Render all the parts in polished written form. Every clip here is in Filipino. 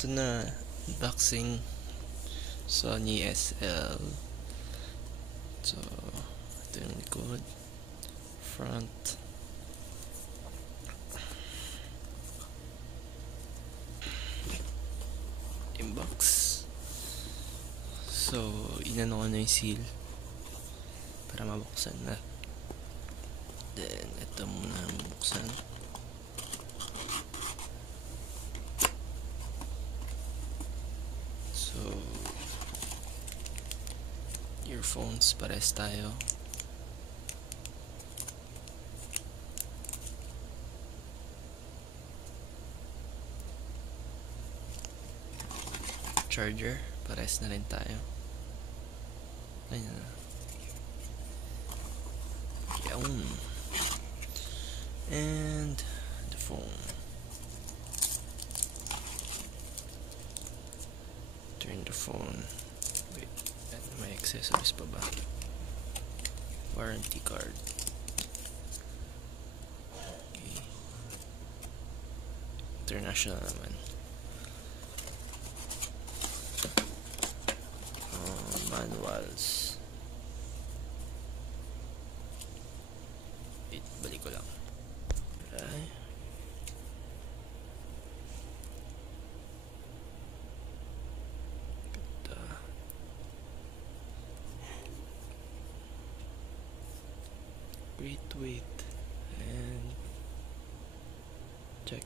Ito na, unboxing Sony SL. So, ito yung likod, front, inbox. So, inano ko na yung seal para mabuksan na. Then, ito muna buksan. So, earphones, pares tayo. Charger, pares na rin tayo. Ayun na. Yawn. And the phone. Turn the phone. Wait, may accessories pa ba? Warranty card. Okay. International naman. Manuals. Wait, balik ko lang. Okay. Wait and check.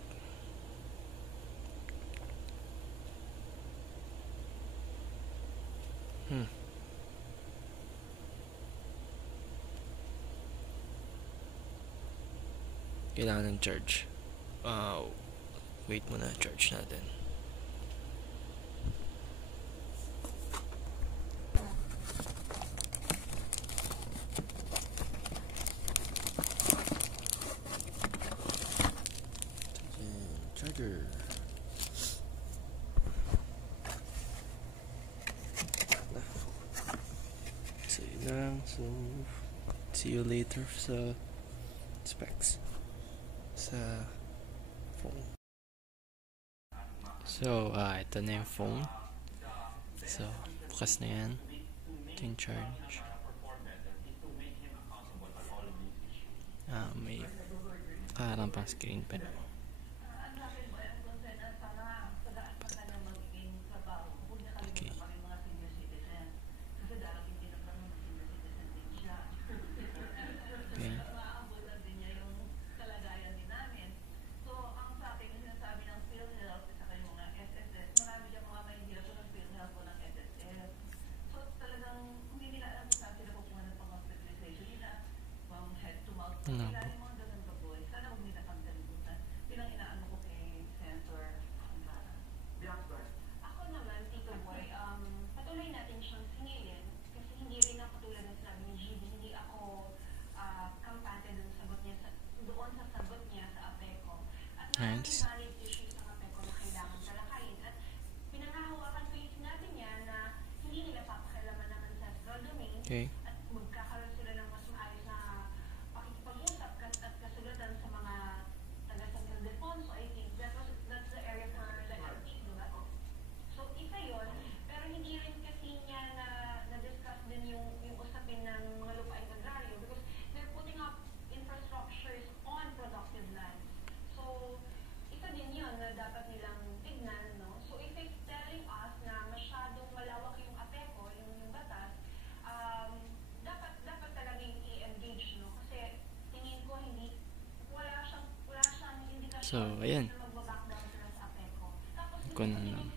Kailangan ng charge. Wait muna, charge natin. Charger. So yun lang. So see you later sa specs sa phone. So ito na yung phone. So bukas na yan. Ito yung charge. May kaharang pang screen pa. Okay. Nice. Okay. So, ayan. Ko na lang.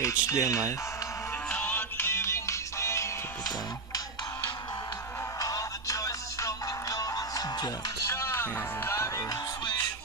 HDMI, kapitan, jack, and power switch.